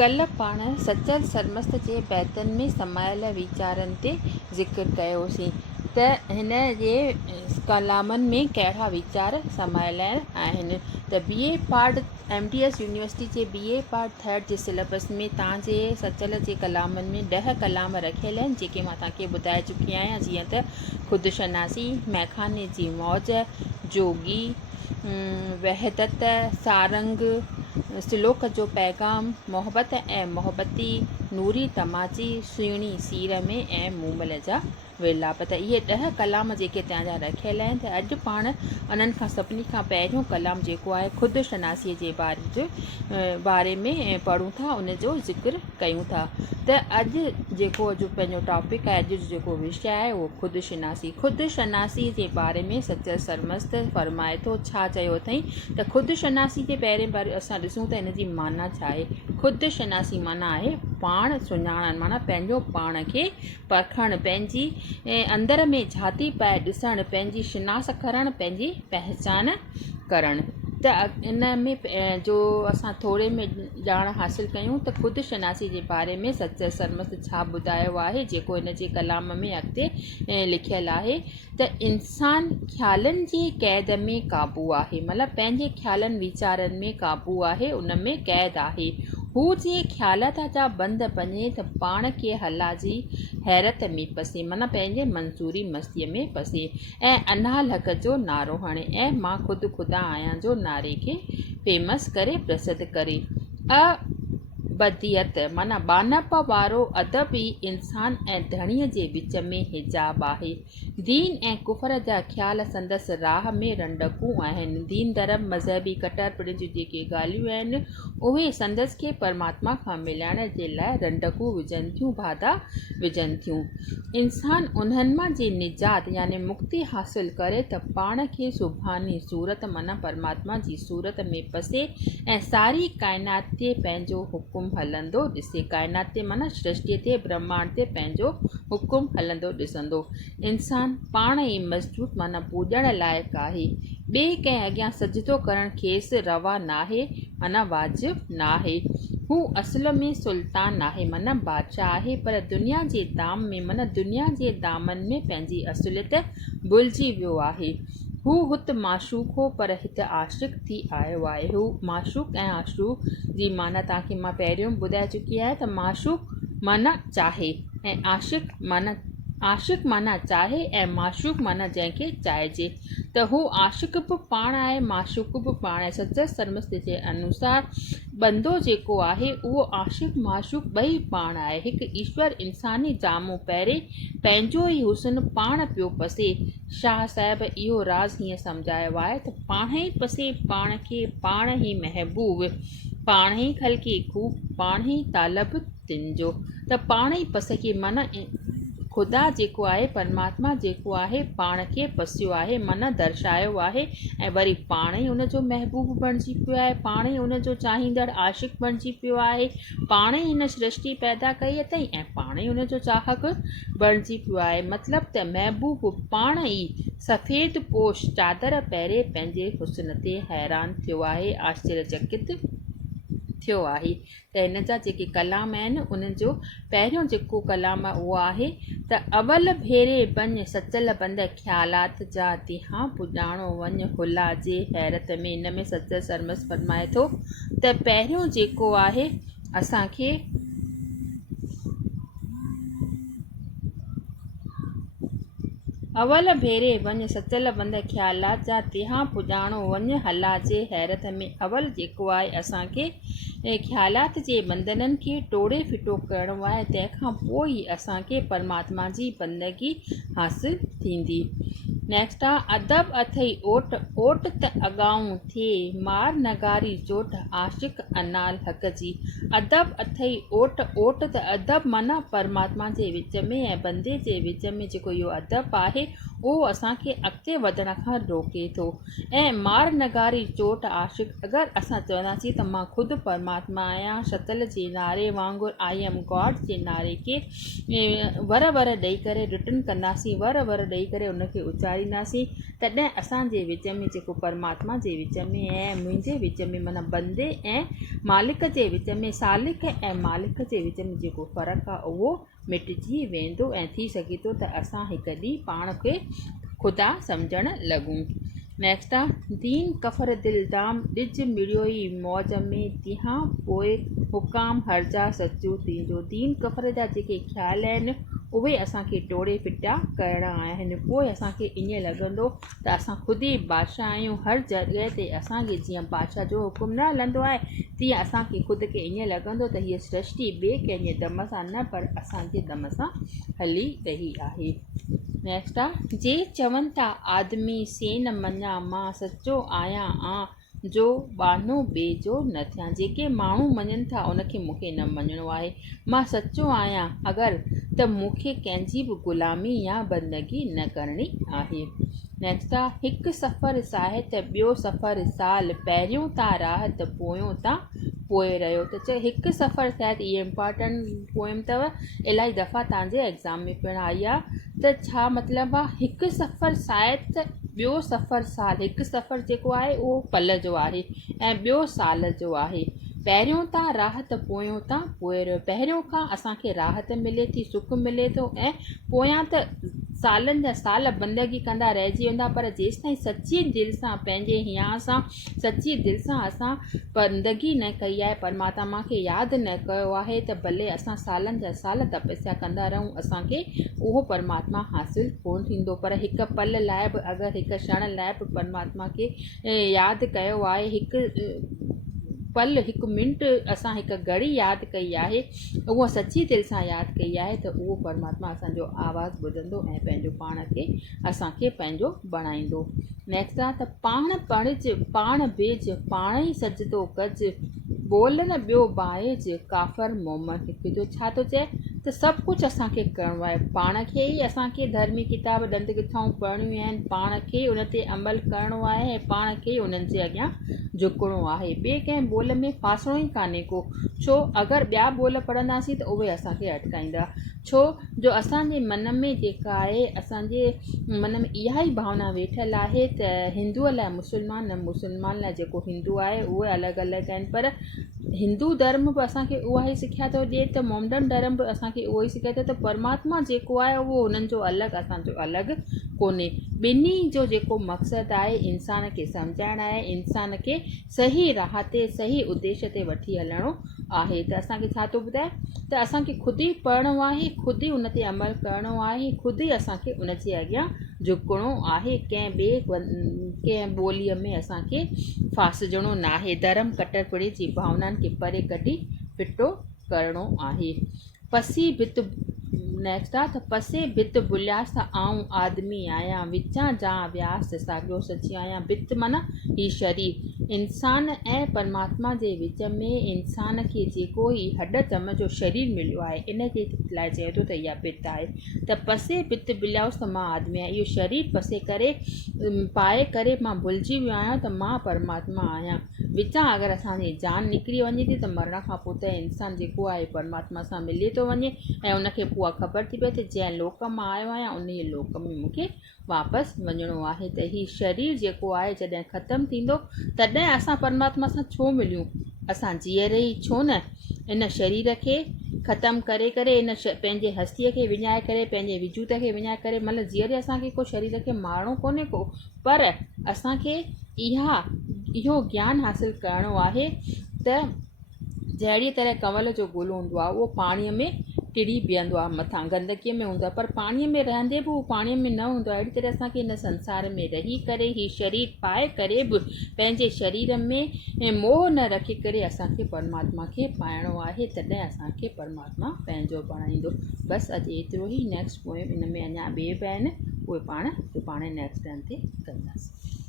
कल्ह पाण सचल सरमस्त जे बैतनि में समायल वीचारनि ते ज़िक्र कयोसीं त हिन जे कलामनि में कहिड़ा वीचार समायल आहिनि। त BA पार्ट MTS यूनिवर्सिटी जे BA पार्ट थर्ड जे सिलेबस में तव्हांजे सचल जे कलामनि में 10 कलाम रखियल आहिनि, जेके मां तव्हांखे ॿुधाए चुकी आहियां। जीअं त ख़ुदशनासी, मैखाने जी मौज, जोगी, वहदत, सारंग, सिलोक जो पैगाम, मोहब्बत ऐं मोहब्बती, नूरी तमाची, सुहिणी सीर में ऐं मूमल जा विलाप। त इहे 10 कलाम जेके तव्हांजा रखियल आहिनि। त अॼु पाण उन्हनि खां सभिनी खां पहिरियों कलाम जेको आहे ख़ुदशनासीअ जे बारे में पढ़ूं था, उन जो ज़िक्र कयूं था। त अॼु पंहिंजो टॉपिक आहे, अॼु जो जेको विषय आहे उहो ख़ुदशनासी जे बारे में सचल सरमस्त फरमाए थो। छा चयो अथई त ख़ुदशनासी जे पहिरें बारे असां ॾिसूं त हिन जी माना छा आहे। ख़ुदशनासी माना आहे पाण सुञाणणु, माना पंहिंजो पाण खे परखणु, पंहिंजी अंदर में झाती पाए ॾिसणु, पंहिंजी शिनास करणु, पंहिंजी पहचान करणु। त इन में जो असां थोरे में ॼाण हासिलु कयूं त ख़ुदशनासी जे बारे में सचल सरमस्त छा ॿुधायो आहे, जेको इन जे कलाम में अॻिते लिखियलु आहे। त इंसान ख़्यालनि जी क़ैद में क़ाबू आहे, मतिलबु पंहिंजे ख़्यालनि वीचारनि में क़ाबू आहे, उन में क़ैद आहे। हू जीअं ख़्यालात जा बंदि बञे त पाण खे हला जी हैरत में पसे, माना पंहिंजे मंसूरी मस्तीअ में पसे, ऐं अनाहक जो नारो हणे ऐं मां ख़ुदि ख़ुदा आहियां जो नारे खे फेमस करे प्रसिद्ध करे। अबदियत माना बानप वारो अदब ई इंसान ऐं धणीअ जे विच में हिजाब आहे। दीन ऐं कुफर जा ख़्याल संदसि राह में रंडकूं आहिनि। दीन धर्म मज़हबी कट्टरपंथी जूं जेके ॻाल्हियूं आहिनि, उहे संदसि खे परमात्मा खां मिलाइण जे लाइ रंडकूं विझनि थियूं, बाधा विझनि थियूं। इंसान उन्हनि मां जे निजात यानी मुक्ति हासिलु करे त पाण खे सुभानी सूरत माना परमात्मा जी सूरत में पसे ऐं सारी काइनात ते पंहिंजो हुकुम हलंदो ॾिसे। काइनात ते माना सृष्टि ते, ब्रह्मांड ते पंहिंजो हुकुम हलंदो ॾिसंदो। इंसान पाण ई मस्जूद माना पूॼण लाइक़ु आहे। ॿिए कंहिं अॻियां सजदो करणु खेसि रवा नाहे, माना वाजिबु नाहे। हू असुल में सुल्तान आहे, माना बादशाह आहे, पर दुनिया जे दाम में माना दुनिया जे दामन में पंहिंजी असुलियत भुलिजी वियो आहे। हू हुत माशूक हो, पर हिते आशिक़ थी आयो आहे। हू माशूक ऐं आशूक जी माना तव्हांखे मां पहिरियों ॿुधाए चुकी आहे त माशूक माना चाहे ऐं आशिक़ माना चाहे ऐं माशूक माना जंहिंखे चाहिजे। त हू आशिक़ बि पाण आहे, माशूक बि पाण आहे। सचल सरमस्त जे अनुसार बंदो जेको आहे उहो आशिक़ माशूक ॿई पाण आहे। हिकु ईश्वर इंसानी जामो पहिरें पंहिंजो ई हुस्न पाण पियो पसे। शाह साहिब इहो राज़ हीअं सम्झायो आहे त पाण ई पसे पाण खे, पाण ई महबूब, पाण ई ख़ल्क़ी खूब, पाण ई तालब तिन जो। त पाण ई पस खे माना ख़ुदा जेको आहे, परमात्मा जेको आहे, पाण खे पसियो आहे, माना दर्शायो आहे, ऐं वरी पाण ई उनजो महबूब बणिजी पियो आहे, पाण ई उनजो चाहींदड़ आशिक़ बणिजी पियो आहे, पाण ई हिन सृष्टि पैदा कई अथई ऐं पाण ई उनजो चाहक बणिजी पियो आहे। मतिलबु त महबूब पाण ई सफ़ेद पोश चादर पहिरें पंहिंजे हुस्न ते हैरान थियो आहे, आश्चर्यचकित थियो आहे। त हिन जा जेके कलाम आहिनि, उन्हनि जो पहिरियों जेको कलाम आहे उहो आहे त अवल भेरे वञ सचल बंद ख़्यालात जा तिहां पुॼाणो वञ हुला जे हैरत में। इन में सचल सरमस्त फरमाए थो त पहिरियों जेको आहे असांखे अवल भेरे वञ सचल बंद ख़्यालात जा तिहां पुॼाणो वञ हला जे हैरत में। अवल जेको आहे असांखे ख़्यालात जे बंधननि खे टोड़े फिटो करिणो आहे, तंहिंखां पोइ ई असांखे परमात्मा जी बंदगी हासिलु थींदी। नेक्स्ट आहे अदब अथई ओट ओट त अगाऊं थिए, मार नगारी चोट आशिक़ अनाल हक़ जी। अदब अथई ओट ओट त अदब माना परमात्मा जे विच में ऐं बंदे जे विच में जेको इहो अदब आहे उहो असांखे अॻिते वधण खां रोके थो। ऐं मार नगारी चोट आशिक़, अगरि असां चवंदासीं त मां ख़ुदि परमात्मा आहियां, शतल जे नारे वांगुरु आई एम गॉड जे नारे खे वर वर ॾेई करे रिटर्न कंदासीं, वर वर ॾेई करे उनखे उचारी ॻाल्हाईंदासीं तॾहिं असांजे विच में जेको परमात्मा जे विच में ऐं मुंहिंजे विच में माना बंदे ऐं मालिक जे विच में सालिक ऐं मालिक जे विच में जेको फ़र्क़ु आहे उहो मिटिजी वेंदो ऐं थी सघे थो त असां हिकु ॾींहुं पाण खे ख़ुदा सम्झणु लॻूं। नेक्स्ट आहे दीन कफ़र दिलदाम ॾिज मिड़ियो ई मौज में तिहां पोइ हुकाम हर्जा सचो थींदो। दीन कफ़र जा जेके ख़्याल आहिनि उहे असांखे टोड़े फिटा करणा आहिनि। पोइ असांखे ईअं लॻंदो त असां ख़ुदि ई बादशाह आहियूं। हर जॻह ते असांखे जीअं बादशाह जो हुकुम न हलंदो आहे तीअं असांखे ख़ुदि खे ईअं लॻंदो त हीअ सृष्टि ॿिए कंहिंजे दम सां न पर असांजे दम सां हली रही आहे। नेक्स्ट आहे जे चवनि था आदमी से न मञा मां सचो आहियां जो बानो ॿिए जो न थियां। जेके माण्हू मञनि था उनखे मूंखे न मञिणो आहे। मां सचो आहियां अगरि त मूंखे कंहिंजी बि ग़ुलामी या बंदगी न करणी आहे। नेक्स्ट आहे हिकु सफ़र साहे त ॿियो सफ़र साल पहिरियों था राह त पोयों था पोइ रहियो। त चए हिकु सफ़र शायदि इहे इम्पॉर्टेंट पोइम अथव, इलाही दफ़ा तव्हांजे एग्ज़ाम में पिणु आई आहे। त छा मतिलबु आहे हिकु सफ़र शायदि त ॿियो सफ़र साल। हिकु सफ़र जेको आहे उहो पल जो आहे ऐं ॿियो साल जो आहे। पहिरियों था राह त पोयों था पोइ रहियो। पहिरियों खां असांखे राहत मिले थी, सुख मिले थो ऐं पोयां त सालनि जा साल बंदगी कंदा रहिजी वेंदा। पर जेसिताईं सची दिलि सां पंहिंजे हिया सां सची दिलि सां असां बंदगी न कई आहे, परमात्मा खे यादि न कयो आहे त भले असां सालनि जा साल तपस्या कंदा रहूं असांखे उहो परमात्मा हासिलु कोन थींदो। पर हिकु पल लाइ बि अगरि हिकु क्षण लाइ बि परमात्मा खे यादि कयो आहे, हिकु पल हिकु मिंट असां हिकु घड़ी यादि कई आहे, उहा सची दिलि सां यादि कई आहे त उहो परमात्मा असांजो आवाज़ु ॿुधंदो ऐं पंहिंजो पाण खे असांखे पंहिंजो बणाईंदो। नेक्स्ट आहे त पाण पढ़िज पाण बेज पाण ई सजदो कज बोल न ॿियो बाहिज काफ़र मोमन हिकु जो। छा थो चए त सभु कुझु असांखे करिणो आहे। पाण खे ई असांखे धर्मी किताब दंत किथाऊं पढ़णियूं आहिनि, पाण खे ई उन ते अमल करिणो आहे ऐं पाण खे ई उन्हनि जे अॻियां झुकणो आहे। ॿिए कंहिं ॿोल में फासणो ई कान्हे को। छो अगरि ॿिया ॿोल पढ़ंदासीं त उहे असांखे अटकाईंदा। छो जो असांजे मन में जेका आहे असांजे मन में इहा ई भावना वेठल आहे त हिंदूअ लाइ मुस्लमान न मुस्लमान लाइ जेको हिंदू आहे उहे अलॻि अलॻि आहिनि। पर हिंदू धर्म बि असांखे उहा ई सिखिया थो ॾिए त मोमडन धर्म बि असांखे उहो ई सिखिया थो त परमात्मा जेको आहे उहो उन्हनि जो अलॻि असांजो अलॻि कोन्हे। ॿिन्ही जो जेको मक़सदु आहे इंसान खे सम्झाइणु आहे, इंसान खे सही राह ते सही उद्देश्य ते वठी हलणो आहे। त असांखे छा थो ॿुधाए त असांखे ख़ुदि ई पढ़णो आहे, ख़ुदि ई उन ते अमल करिणो आहे, ख़ुदि ई असांखे उन जे अॻियां झुकणो आहे। कंहिं ॿिए कंहिं ॿोलीअ में असांखे फासजणो न आहे। धर्म कटरपड़ी जी भावनाउनि खे परे कढी फिटो करिणो आहे। पसी भित नेक्स्ट आहे त पसे भित बुलियास त आऊं आदमी आहियां विचां जा व्यास साॻियो सची आहियां। भित माना ही शरीर इंसान ऐं परमात्मा जे विच में इंसान खे जेको ई हॾ चम जो शरीर मिलियो आहे इन जे लाइ चए थो त इहा भित आहे। त पसे भित बुलियास त मां आदमी आहियां। इहो शरीर पसे करे पाए करे मां भुलिजी वियो आहियां त मां परमात्मा आहियां। विचां अगरि असांजी जान निकिरी वञे थी त मरण खां पोइ त इंसान जेको आहे परमात्मा सां मिली थो वञे ऐं उनखे पोइ ख़बर थी पए त जंहिं लोक मां आयो आहियां उन लोक में मूंखे वापसि वञिणो आहे। त हीउ शरीर जेको आहे जॾहिं ख़तमु थींदो तॾहिं असां परमात्मा सां छो मिलियूं। असां जीअर ई छो न इन शरीर खे ख़तमु करे करे इन पंहिंजे हस्तीअ खे विञाए करे पंहिंजे विजूत खे विञाए करे मतिलबु जीअर असांखे को शरीर खे मारणो कोन्हे को, पर असांखे इहो ज्ञान हासिलु करिणो आहे त जहिड़ी तरह कंवल जो गुल हूंदो आहे उहो पाणीअ में टिड़ी बीहंदो आहे, मथां गंदगीअ में हूंदो आहे पर पाणीअ में रहंदे बि उहो पाणीअ में न हूंदो आहे। अहिड़ी तरह असांखे हिन संसार में रही करे ही शरीर पाए करे बि पंहिंजे शरीर में मोह न रखी करे असांखे परमात्मा खे पाइणो आहे। तॾहिं असांखे परमात्मा पंहिंजो बणाईंदो। बसि अॼु एतिरो ई। नेक्स्ट पोइम इन में अञा ॿिए बि आहिनि, उहे पाण सुभाणे नेक्स्ट टाइम ते कंदासीं।